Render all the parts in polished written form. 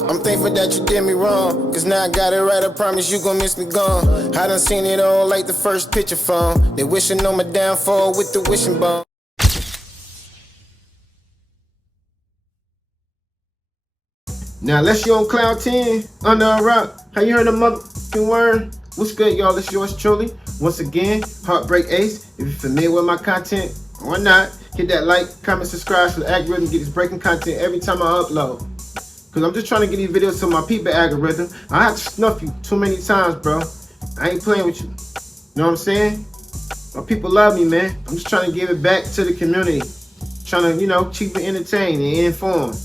I'm thankful that you did me wrong, cause now I got it right, I promise you gon' miss me gone. I done seen it all like the first picture phone. They wishing on my downfall with the wishing bone. Now, unless you on cloud 10, under a rock, how you heard the motherfucking word? What's good, y'all? It's yours truly. Once again, Heartbreak Ace. If you're familiar with my content or not, hit that like, comment, subscribe so the algorithm get this breaking content every time I upload. Cause I'm just trying to get these videos to my people algorithm. I have to snuff you too many times, bro. I ain't playing with you. You know what I'm saying? My people love me, man. I'm just trying to give it back to the community. Trying to, keep it entertained and informed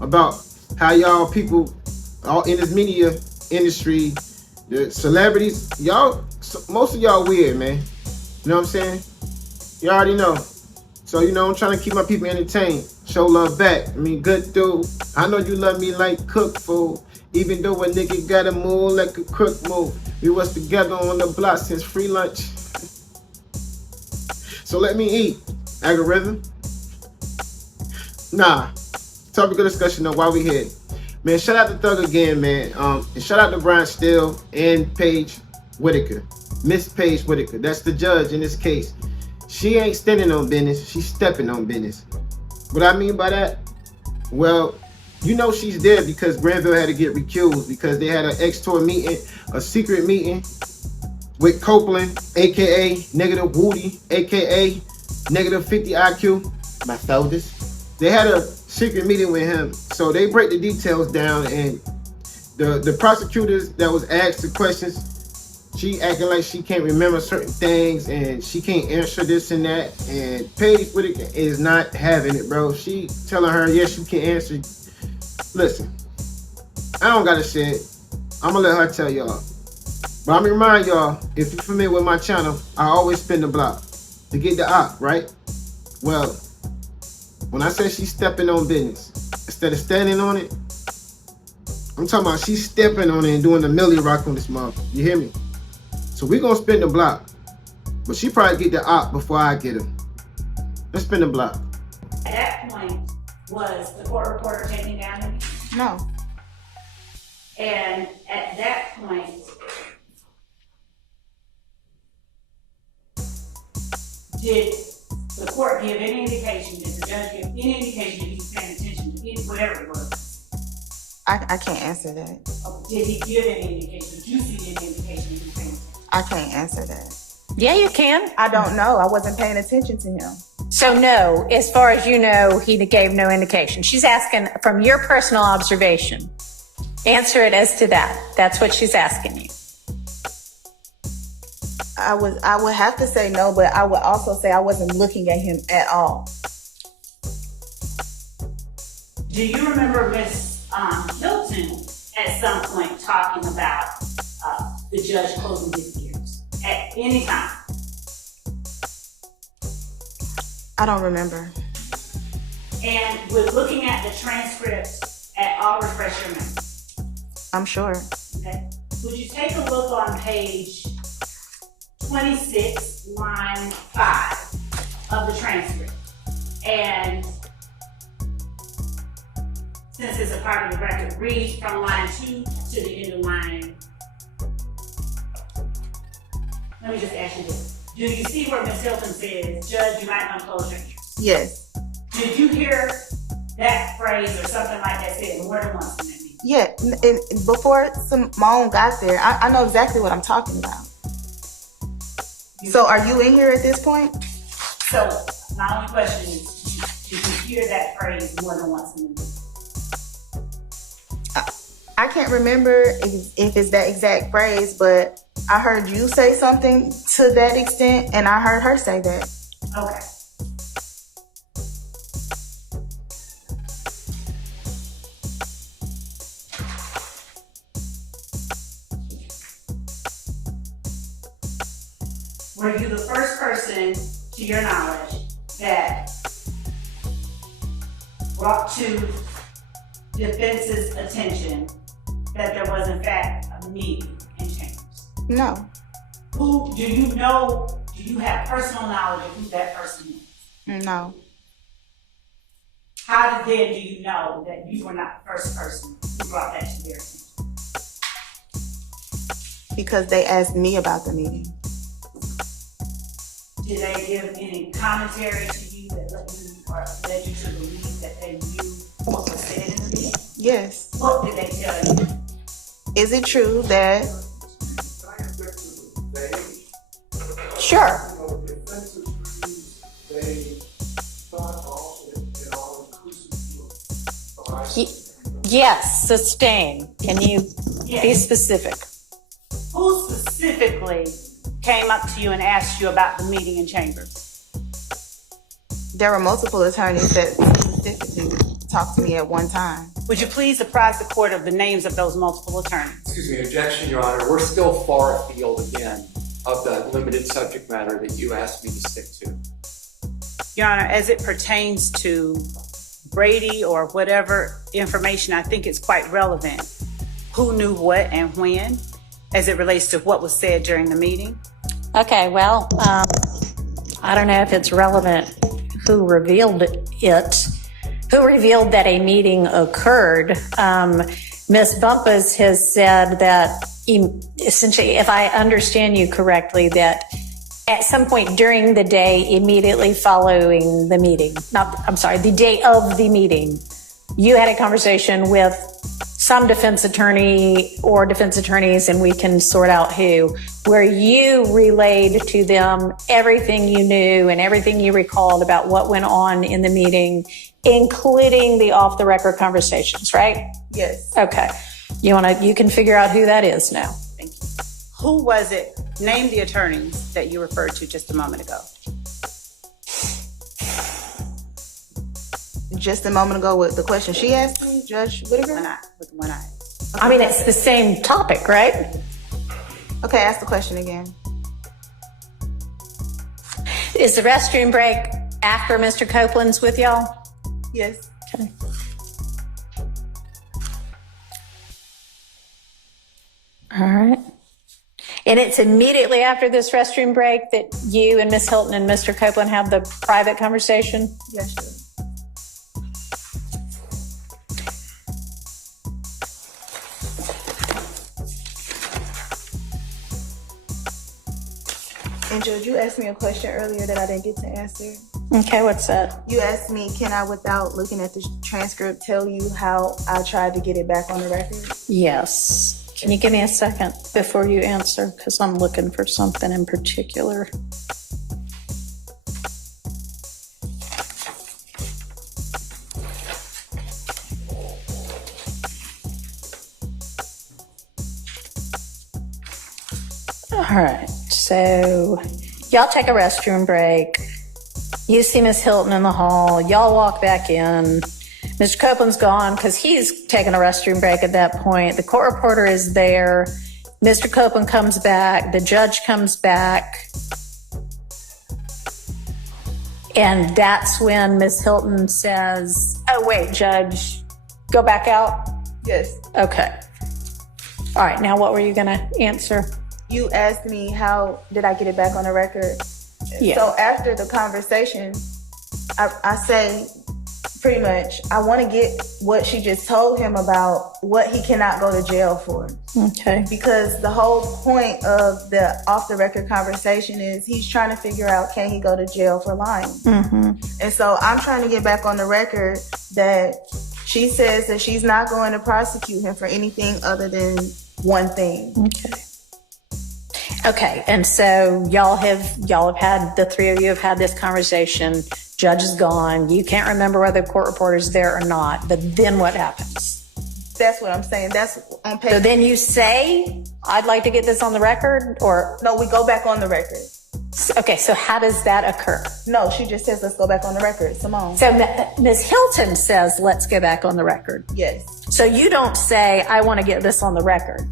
about how y'all people all in this media industry, the celebrities, y'all, most of y'all weird, man. You know what I'm saying? You already know. So, I'm trying to keep my people entertained. Show love back. I mean, good dude. I know you love me like cook food. Even though a nigga gotta move like a crook move. We was together on the block since free lunch. So let me eat. Algorithm. Nah. Topic of discussion though, while we here. Man, shout out to Thug again, man. And shout out to Brian Steele and Paige Whitaker. Miss Paige Whitaker. That's the judge in this case. She ain't standing on business, she's stepping on business. What I mean by that? Well, she's there because Granville had to get recused because they had an ex-tour meeting, a secret meeting with Copeland, aka Negative Woody, aka Negative 50 IQ, my folders. They had a secret meeting with him. So they break the details down, and the prosecutors that was asked the questions, she acting like she can't remember certain things and she can't answer this and that. And Paige Whitaker is not having it, bro. She telling her, yes, you can answer. Listen, I don't gotta say it. I'm gonna let her tell y'all. But I'm gonna remind y'all, if you're familiar with my channel, I always spin the block to get the op, right? Well, when I say she's stepping on business, instead of standing on it, I'm talking about she's stepping on it and doing the Millie rock on this mother. You hear me? So we're gonna spin the block. But she probably get the op before I get him. Let's spin the block. At that point, was the court reporter taking down him? No. And at that point, did the court give any indication, did the judge give any indication that he was paying attention to whatever it was? I can't answer that. Did he give any indication? Did you see any indication that he was paying attention? I can't answer that. Yeah, you can. I don't know. I wasn't paying attention to him. So no, as far as you know, he gave no indication. She's asking from your personal observation. Answer it as to that. That's what she's asking you. I would have to say no, but I would also say I wasn't looking at him at all. Do you remember Miss Hilton at some point talking about the judge closing his ears at any time? I don't remember. And with looking at the transcripts at all, refresh your memory. I'm sure. Okay. Would you take a look on page 26, line 5 of the transcript? And since it's a part of the record, read from line 2 to the end of line. Let me just ask you this. Do you see where Ms. Hilton says, Judge, you might want to close your ears? Yes. Did you hear that phrase or something like that said more than once in that meeting? Yeah, and before Simone got there, I know exactly what I'm talking about. So are you in here at this point? So my only question is, did you hear that phrase more than once in the meeting? I can't remember if it's that exact phrase, but I heard you say something to that extent, and I heard her say that. Okay. Were you the first person, to your knowledge, that brought to defense's attention that there was in fact a meeting in chambers? No. Who do you know? Do you have personal knowledge of who that person is? No. How then do you know that you were not the first person Who brought that to their attention? Because they asked me about the meeting. Did they give any commentary to you that led you to believe that they knew what was said in the meeting? Yes. What did they tell you? Is it true that Sure. Yes, sustain. Can you be specific? Who specifically came up to you and asked you about the meeting in chambers? there were multiple attorneys that specifically talked to me at one time? Would you please apprise the court of the names of those multiple attorneys? Excuse me, objection, Your Honor. We're still far afield again of the limited subject matter that you asked me to stick to. Your Honor, as it pertains to Brady or whatever information, I think it's quite relevant. Who knew what and when, as it relates to what was said during the meeting? Okay, well, I don't know if it's relevant who revealed it, who revealed that a meeting occurred. Ms. Bumpus has said that essentially, if I understand you correctly, that at some point during the day immediately following the meeting, the day of the meeting, you had a conversation with some defense attorney or defense attorneys, and we can sort out who, where you relayed to them everything you knew and everything you recalled about what went on in the meeting, including the off-the-record conversations, right? Yes. Okay. You can figure out who that is now. Thank you. Who was it? Name the attorneys that you referred to just a moment ago. Just a moment ago with the question she asked me, Judge Whitaker? With one eye. I mean, it's the same topic, right? Okay, ask the question again. Is the restroom break after Mr. Copeland's with y'all? Yes. Okay. All right. And it's immediately after this restroom break that you and Ms. Hilton and Mr. Copeland have the private conversation? Yes, sir. And Judge, you asked me a question earlier that I didn't get to answer. Okay, what's that? You asked me, can I, without looking at the transcript, tell you how I tried to get it back on the record? Yes. Can you give me a second before you answer? Because I'm looking for something in particular. All right, so y'all take a restroom break. You see Miss Hilton in the hall. Y'all walk back in. Mr. Copeland's gone because he's taking a restroom break at that point. The court reporter is there. Mr. Copeland comes back. The judge comes back. And that's when Miss Hilton says, oh, wait, Judge, go back out? Yes. Okay. All right, now what were you going to answer? You asked me how did I get it back on the record? Yeah. So after the conversation, I say pretty much, I want to get what she just told him about what he cannot go to jail for. Okay. Because the whole point of the off-the-record conversation is he's trying to figure out, can he go to jail for lying? Mm-hmm. And so I'm trying to get back on the record that she says that she's not going to prosecute him for anything other than one thing. Okay. Okay, and so y'all have had, the three of you have had this conversation. Judge is gone. You can't remember whether the court reporter's there or not, but then what happens? That's what I'm saying. That's on page. So then you say, I'd like to get this on the record, or? No, we go back on the record. Okay, so how does that occur? No, she just says, let's go back on the record. Simone. So Ms. Hilton says, let's go back on the record. Yes. So you don't say, I want to get this on the record.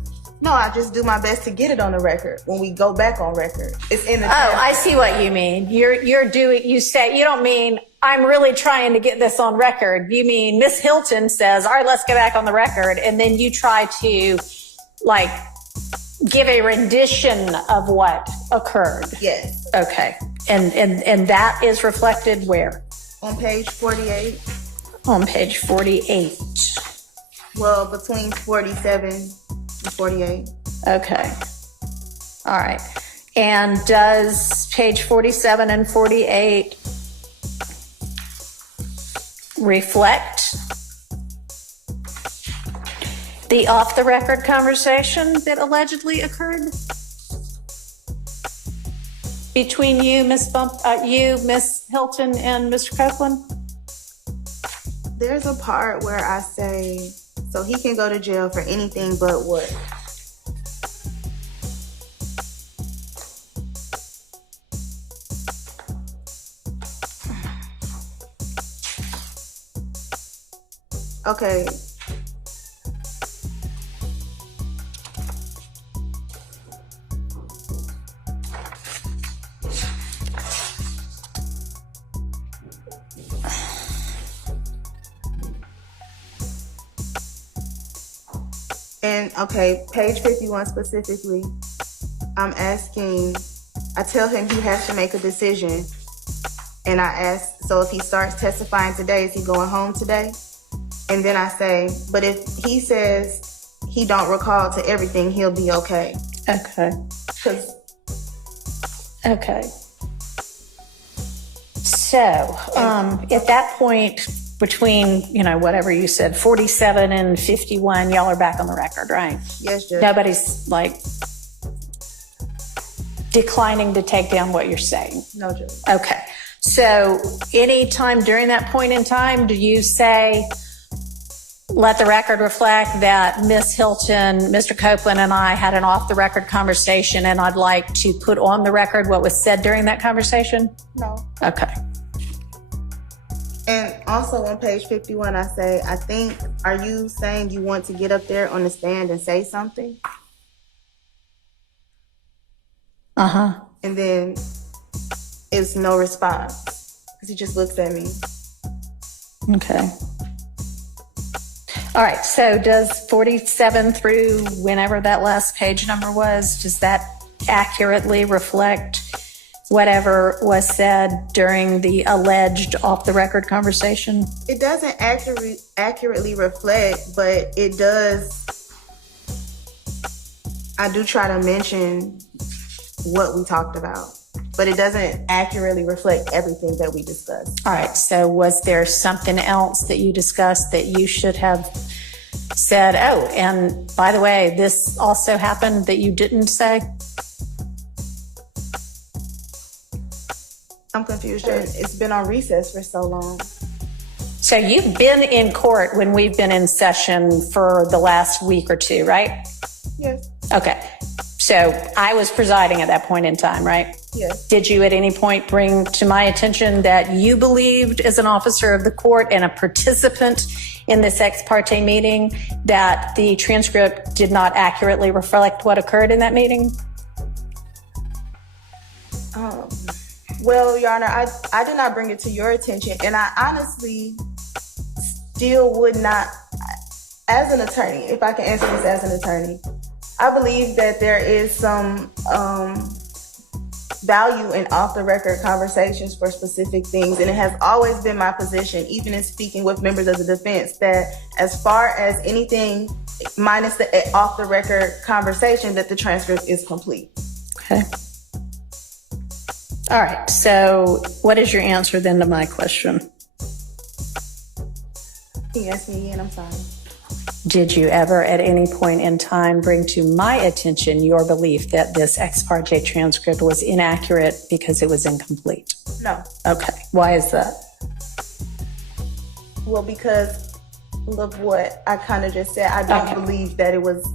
No, I just do my best to get it on the record when we go back on record. It's in the. Oh, I see what you mean. You say, you don't mean, I'm really trying to get this on record. You mean Miss Hilton says, all right, let's get back on the record. And then you try to give a rendition of what occurred. Yes. Okay. And that is reflected where? On page 48. On page 48. Well, between 47 and 48. Okay. All right. And does page 47 and 48 reflect the off-the-record conversation that allegedly occurred between you, Miss Hilton, and Mr. Copeland? There's a part where I say, so he can go to jail for anything but what? Okay. And okay, page 51 specifically, I'm asking, I tell him he has to make a decision. And I ask, so if he starts testifying today, is he going home today? And then I say, but if he says he don't recall to everything, he'll be okay. Okay. Okay. So, at that point, between, whatever you said, 47 and 51, y'all are back on the record, right? Yes, Judge. Nobody's declining to take down what you're saying. No, Judge. Okay. So any time during that point in time, do you say, let the record reflect that Miss Hilton, Mr. Copeland, and I had an off-the-record conversation, and I'd like to put on the record what was said during that conversation? No. Okay. And also on page 51, I say, are you saying you want to get up there on the stand and say something? Uh-huh. And then it's no response because he just looks at me. Okay. All right. So does 47 through whenever that last page number was, does that accurately reflect whatever was said during the alleged off-the-record conversation? It doesn't accurately reflect, but it does. I do try to mention what we talked about, but it doesn't accurately reflect everything that we discussed. All right. So was there something else that you discussed that you should have said, oh, and by the way, this also happened that you didn't say? I'm confused. It's been on recess for so long. So you've been in court when we've been in session for the last week or two, right? Yes. Okay. So I was presiding at that point in time, right? Yes. Did you at any point bring to my attention that you believed as an officer of the court and a participant in this ex parte meeting that the transcript did not accurately reflect what occurred in that meeting? Well, Your Honor, I did not bring it to your attention, and I honestly still would not, as an attorney, if I can answer this as an attorney, I believe that there is some value in off-the-record conversations for specific things, and it has always been my position, even in speaking with members of the defense, that as far as anything minus the off-the-record conversation, that the transcript is complete. Okay. All right. So what is your answer then to my question? Can you ask me again? I'm sorry. Did you ever at any point in time bring to my attention your belief that this ex parte transcript was inaccurate because it was incomplete? No. Okay. Why is that? Well, because of what I kind of just said. I don't believe that it was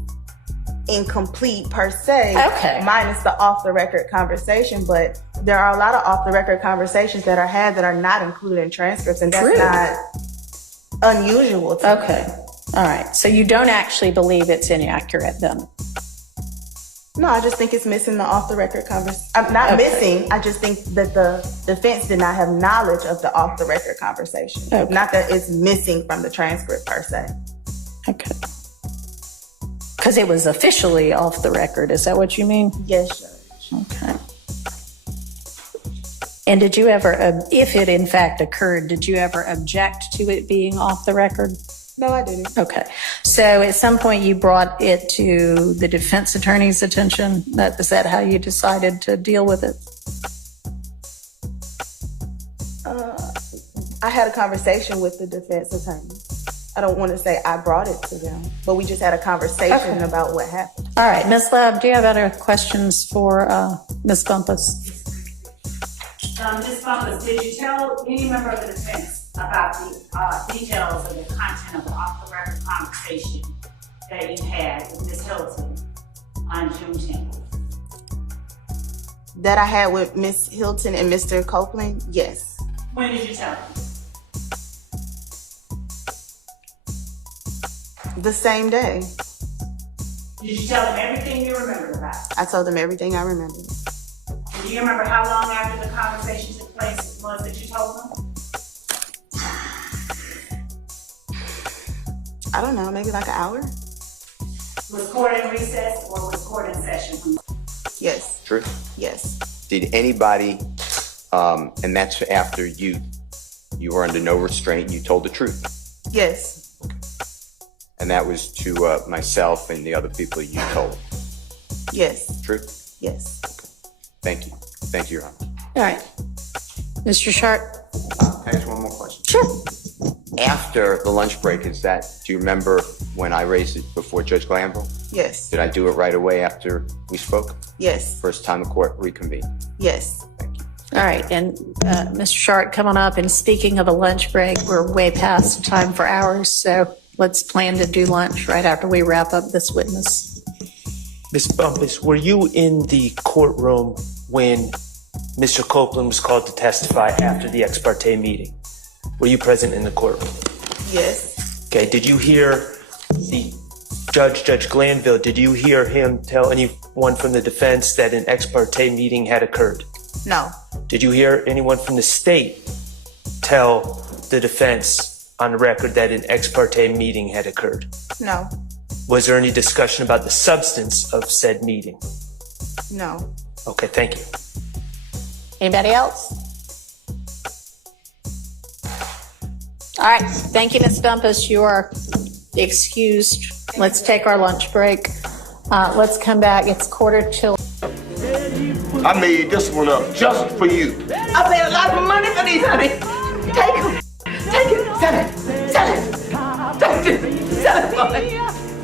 incomplete per se, minus the off-the-record conversation, but there are a lot of off-the-record conversations that are had that are not included in transcripts, and that's not unusual to me. All right. So you don't actually believe it's inaccurate then? No, I just think it's missing the off-the-record conversation. I'm not missing. I just think that the defense did not have knowledge of the off-the-record conversation. Not that it's missing from the transcript per se. Okay. Because it was officially off the record. Is that what you mean? Yes, Judge. Okay. And did you ever, if it in fact occurred, did you ever object to it being off the record? No, I didn't. Okay. So at some point you brought it to the defense attorney's attention. Is that how you decided to deal with it? I had a conversation with the defense attorney. I don't want to say I brought it to them, but we just had a conversation about what happened. All right. Ms. Love, do you have other questions for Ms. Bumpus? Ms. Bumpus, did you tell any member of the defense about the details of the content of the off-the-record conversation that you had with Ms. Hilton on June 10th? That I had with Miss Hilton and Mr. Copeland? Yes. When did you tell them? The same day. Did you tell them everything you remembered about it? I told them everything I remembered. Do you remember how long after the conversation took place it was that you told them? I don't know, maybe like an hour? Was court in recess or was court in session? Yes. True. Yes. Did anybody, and that's after you were under no restraint, you told the truth? Yes. And that was to myself and the other people you told? Yes. True? Yes. Thank you. Thank you, Your Honor. All right. Mr. Sharp? Can I ask one more question? Sure. After the lunch break, do you remember when I raised it before Judge Glanville? Yes. Did I do it right away after we spoke? Yes. First time the court reconvened? Yes. Thank you. All right. And Mr. Sharp, come on up. And speaking of a lunch break, we're way past time for hours. So let's plan to do lunch right after we wrap up this witness. Ms. Bumpus, were you in the courtroom when Mr. Copeland was called to testify after the ex parte meeting? Were you present in the courtroom? Yes. Okay, did you hear the Judge Glanville, did you hear him tell anyone from the defense that an ex parte meeting had occurred? No. Did you hear anyone from the state tell the defense on the record that an ex parte meeting had occurred? No. Was there any discussion about the substance of said meeting? No. Okay, thank you. Anybody else? All right. Thank you, Ms. Bumpus. You are excused. Let's take our lunch break. Let's come back. It's 1:45. I made this one up just for you. I paid a lot of money for these, honey. Take them. Take it. Sell it. Sell it. Take it. Sell it for me.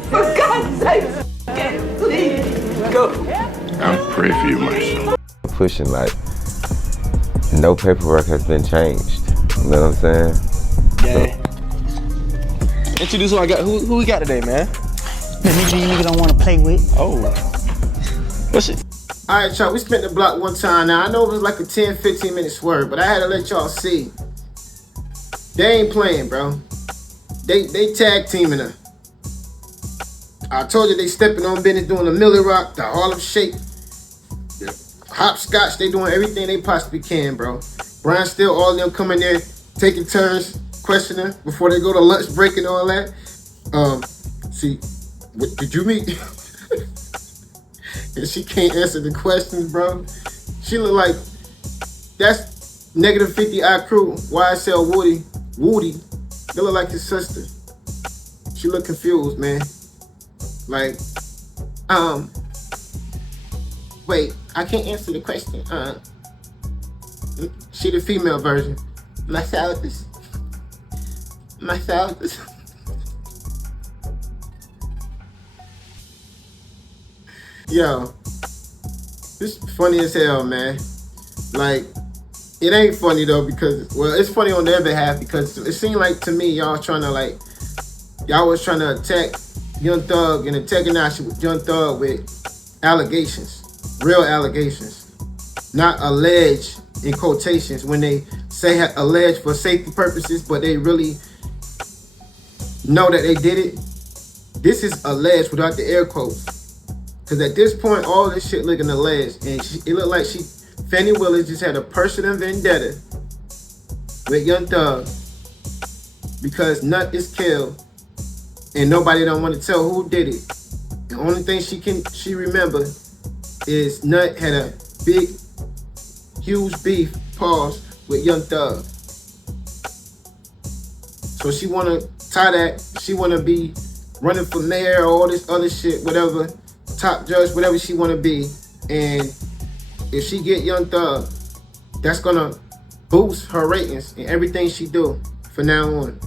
For God's sake. Okay, please go. I'm praying for you, my son. Pushing like no paperwork has been changed. You know what I'm saying? Yeah. Introduce who I got. Who we got today, man? The nigga don't want to play with. Oh. What's it? All right, y'all, we spent the block one time. Now, I know it was like a 10, 15-minute swerve, but I had to let y'all see. They ain't playing, bro. They tag teaming her. I told you they stepping on business, doing the Millie Rock, the Harlem Shake, the hopscotch. They doing everything they possibly can, bro. Brian Still, all of them coming there, taking turns, questioning before they go to lunch break and all that. See, what did you meet? And she can't answer the questions, bro. She look like that's negative 50 I crew. YSL Woody. They look like his sister. She look confused, man. Like, wait, I can't answer the question. She the female version. Myself. Yo, this is funny as hell, man. Like, it ain't funny though because, well, it's funny on their behalf because it seemed like to me y'all was trying to attack Young Thug and antagonize Young Thug with allegations, real allegations, not alleged in quotations when they say alleged for safety purposes, but they really know that they did it. This is alleged without the air quotes. Because at this point, all this shit looking alleged. And it looked like Fannie Willis just had a personal vendetta with Young Thug because Nut is killed and nobody don't want to tell who did it. The only thing she remember is Nut had a big, huge beef, pause, with Young Thug. So she want to tired of that. She want to be running for mayor or all this other shit, whatever, top judge, whatever she want to be. And if she get Young Thug, that's going to boost her ratings in everything she do from now on.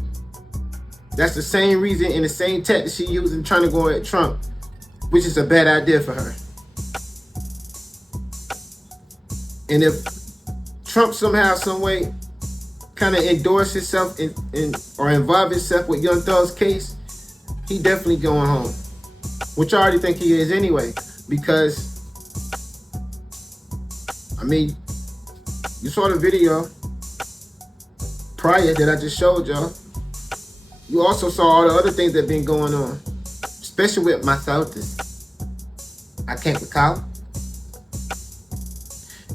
That's the same reason and the same tactic she using trying to go at Trump, which is a bad idea for her. And if Trump somehow, some way, kind of endorse himself or involve himself with Young Thug's case, he definitely going home. Which I already think he is anyway, because, I mean, you saw the video prior that I just showed y'all. You also saw all the other things that been going on, especially with my Celtics. I can't recall.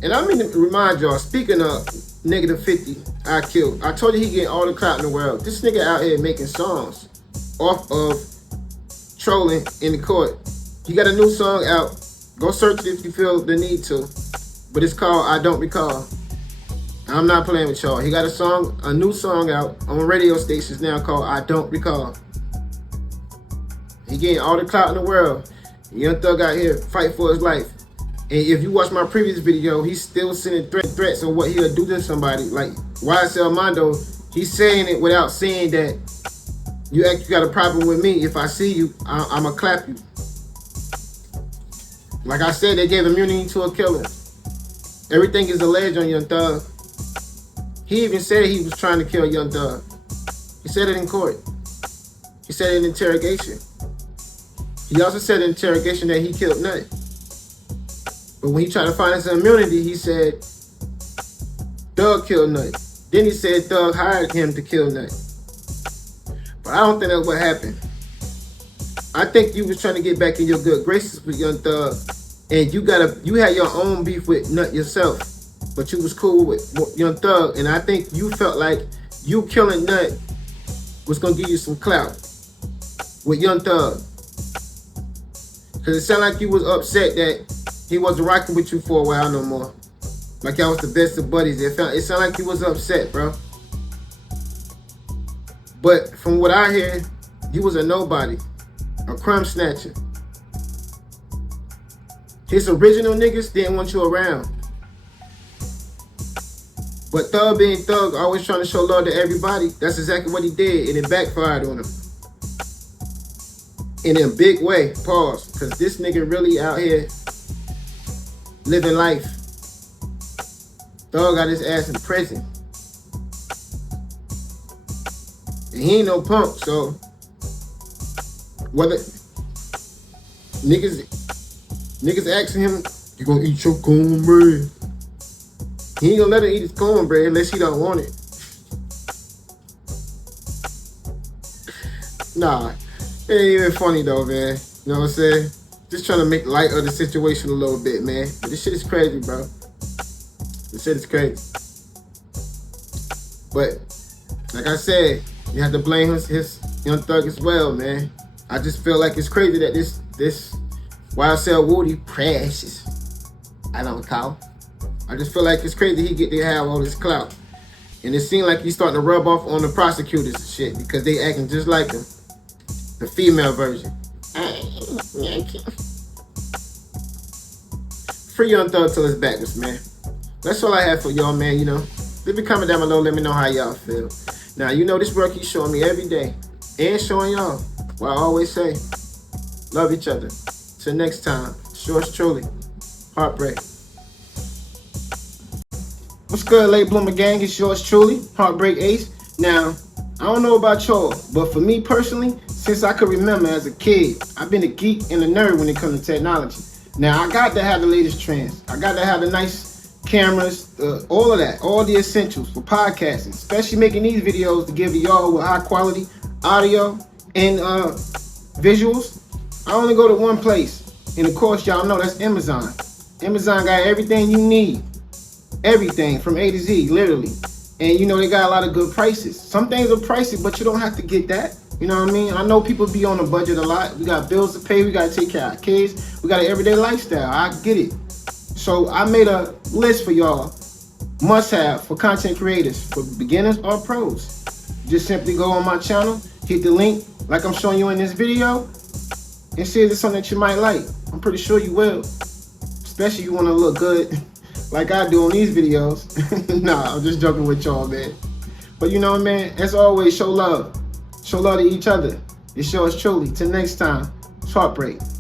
And I mean to remind y'all, speaking of -50 IQ, I told you he getting all the clout in the world. This nigga out here making songs off of trolling in the court. He got a new song out. Go search it if you feel the need to. But it's called I Don't Recall. I'm not playing with y'all. He got a new song out on radio stations now called I Don't Recall. He getting all the clout in the world. Young Thug out here fight for his life. And if you watch my previous video, he's still sending threats on what he'll do to somebody. Like YSL Mondo, he's saying it without saying that you got a problem with me. If I see you, I'ma clap you. Like I said, they gave immunity to a killer. Everything is alleged on Young Thug. He even said he was trying to kill Young Thug. He said it in court. He said it in interrogation. He also said in interrogation that he killed Nut. But when he tried to find his immunity, he said Thug killed Nut. Then he said Thug hired him to kill Nut. But I don't think that's what happened. I think you was trying to get back in your good graces with Young Thug, and you had your own beef with Nut yourself. But you was cool with Young Thug, and I think you felt like you killing Nut was gonna give you some clout with Young Thug. Cause it sounded like you was upset that he wasn't rocking with you for a while no more. Like y'all was the best of buddies. It sounded like you was upset, bro. But from what I hear, you was a nobody, a crumb snatcher. His original niggas didn't want you around. But Thug being Thug, always trying to show love to everybody, that's exactly what he did, and it backfired on him. In a big way, pause, because this nigga really out here living life. Thug got his ass in prison. And he ain't no punk, so whether niggas asking him, you gonna eat your cornbread? He ain't gonna let him eat his cornbread unless he don't want it. Nah, it ain't even funny though, man. You know what I'm saying? Just trying to make light of the situation a little bit, man. But this shit is crazy, bro. This shit is crazy. But like I said, you have to blame his Young Thug as well, man. I just feel like it's crazy that this YSL Woody precious. I don't call. I just feel like it's crazy he get to have all this clout. And it seems like he's starting to rub off on the prosecutors and shit because they acting just like him. The female version. Free Young Thug till his back was, man. That's all I have for y'all, man. You know, leave a comment down below. Let me know how y'all feel. Now, you know this work he's showing me every day. And showing y'all. What I always say. Love each other. Till next time. Yours truly. HeartBreak. What's good, Late Bloomer Gang? It's yours truly, HeartBreak Ace. Now, I don't know about y'all, but for me personally, since I could remember as a kid, I've been a geek and a nerd when it comes to technology. Now, I got to have the latest trends. I got to have the nice cameras, all of that, all the essentials for podcasting, especially making these videos to give y'all with high quality audio and visuals. I only go to one place, and of course, y'all know that's Amazon. Amazon got everything you need. Everything from A to Z, literally. And you know, they got a lot of good prices. Some things are pricey, but you don't have to get that. You know what I mean? I know people be on a budget a lot. We got bills to pay. We got to take care of our kids. We got an everyday lifestyle. I get it. So I made a list for y'all. Must have for content creators, for beginners or pros. Just simply go on my channel, hit the link like I'm showing you in this video and see if it's something that you might like. I'm pretty sure you will, especially if you want to look good like I do on these videos. Nah, I'm just joking with y'all, man. But you know, man, as always, show love. Show love to each other. It's yours truly. Till next time, it's HeartBreak.